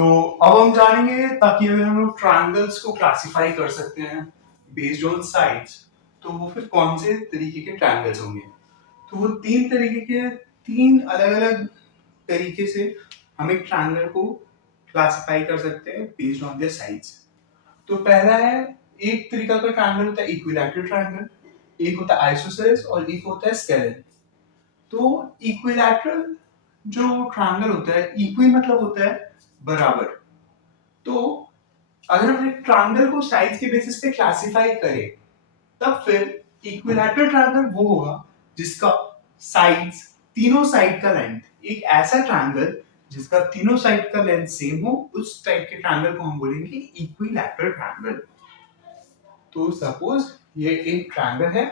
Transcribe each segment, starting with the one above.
तो अब हम जानेंगे ताकि अगर हम लोग ट्रायंगल्स को क्लासिफाई कर सकते हैं बेस्ड ऑन साइड्स, तो वो फिर कौन से तरीके के ट्रायंगल्स होंगे। तो वो तीन तरीके के, तीन अलग अलग तरीके से हम एक ट्रायंगल को क्लासिफाई कर सकते हैं बेस्ड ऑन देयर साइड्स। तो पहला है, एक तरीका का ट्रायंगल होता है इक्विलैटरल ट्रायंगल, एक होता है आइसोसेलेस और एक होता है स्केलेन। तो इक्विलैटरल जो ट्रायंगल होता है, इक्वी मतलब होता है बराबर। तो अगर हम एक ट्रायंगल को साइज के बेसिस पे क्लासिफाई करें, तब फिर इक्विलैटरल ट्रायंगल वो होगा जिसका साइड्स, तीनों साइड का लेंथ, एक ऐसा ट्रायंगल जिसका तीनों साइड का लेंथ सेम हो, उस टाइप के ट्रायंगल को हम बोलेंगे इक्विलैटरल ट्रायंगल। तो सपोज ये एक ट्रायंगल है,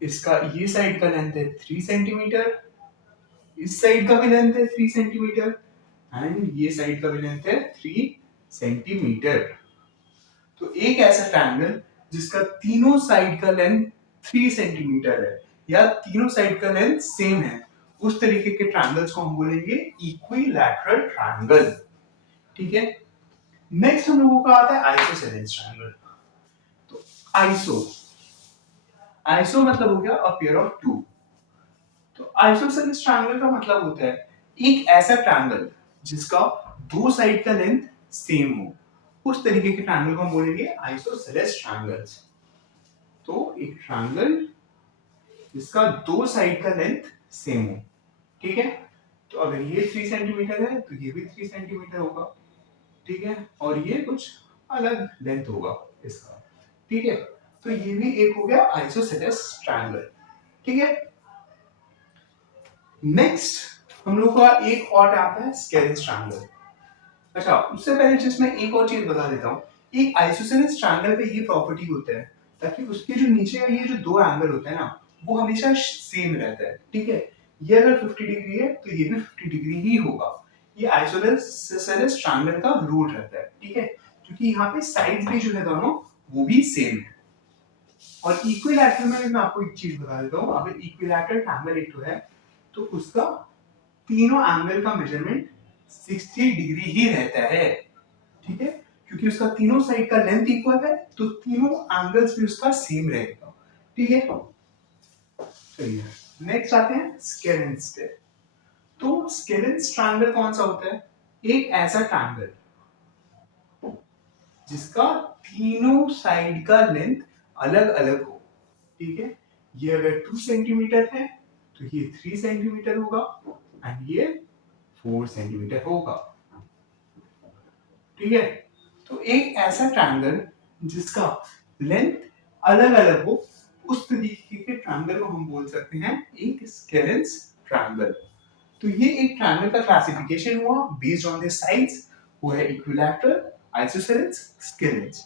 इसका ये साइड का लेंथ है 3 सेंटीमीटर, इस साइड का भी लेंथ है 3 सेंटीमीटर एंड ये साइड का भी लेंथ है 3 सेंटीमीटर। तो एक ऐसा ट्रायंगल जिसका तीनों साइड का लेंथ 3 सेंटीमीटर है या तीनों साइड का लेंथ सेम है, उस तरीके के ट्रायंगल्स को हम बोलेंगे इक्विलैटरल ट्रायंगल। ठीक है। नेक्स्ट हम लोगों का आता है आइसोसेलेस ट्रायंगल। तो आइसो आइसो मतलब हो गया अ पेयर ऑफ टू। तो आइसोसेलेस ट्रायंगल का मतलब होता है एक ऐसा ट्रायंगल जिसका दो साइड का लेंथ सेम हो, उस तरीके के ट्रायंगल को हम बोलेंगे आइसोसेलेस ट्रायंगल्स। तो एक ट्रायंगल जिसका दो साइड का लेंथ सेम हो। ठीक है। तो अगर ये 3 सेंटीमीटर है तो ये भी 3 सेंटीमीटर होगा। ठीक है। और ये कुछ अलग लेंथ होगा इसका। ठीक है। तो ये भी एक हो गया आइसोसेलेस ट्रायंगल। ठीक है। नेक्स्ट हम लोग का एक और आता है स्केलेस ट्रायंगल। अच्छा, उससे पहले जिसमें एक और चीज बता देता हूँ, एक आइसोसेलेस ट्रायंगल पे ये प्रॉपर्टी होता है ताकि उसके जो नीचे का ये जो दो एंगल होते हैं ना, वो हमेशा सेम रहता है। ठीक है। ये अगर 50 डिग्री है तो ये भी 50 डिग्री ही होगा। ये आइसोसेलेस ट्रायंगल का रूल रहता है। ठीक है। क्योंकि यहाँ पे साइड्स भी जो है दोनों वो भी सेम है। और इक्विलैटरल में मैं आपको एक चीज बता देता हूँ, अगर इक्विलैटरल ट्रायंगल एक है तो उसका तीनों एंगल का मेजरमेंट 60 डिग्री ही रहता है। ठीक है। क्योंकि उसका तीनों साइड का लेंथ इक्वल है तो तीनों एंगल्स भी उसका सेम रहेगा। ठीक है। चलिए नेक्स्ट आते हैं स्केलेंस पे। तो स्केलेंस ट्रायंगल कौन सा होता है, एक ऐसा ट्रायंगल जिसका तीनों साइड का लेंथ अलग अलग हो। ठीक है। ये अगर 2 सेंटीमीटर है तो ये 3 सेंटीमीटर होगा एंड ये 4 सेंटीमीटर होगा। ठीक है। तो एक ऐसा ट्रायंगल जिसका लेंथ अलग अलग हो, उस तरीके के ट्रायंगल को हम बोल सकते हैं एक स्केलेंस ट्रायंगल। तो ये एक ट्रायंगल का क्लासिफिकेशन हुआ बेस्ड ऑन द साइड्स, वो है इक्विलैटरल, आइसोसेलेस, स्केलेंस।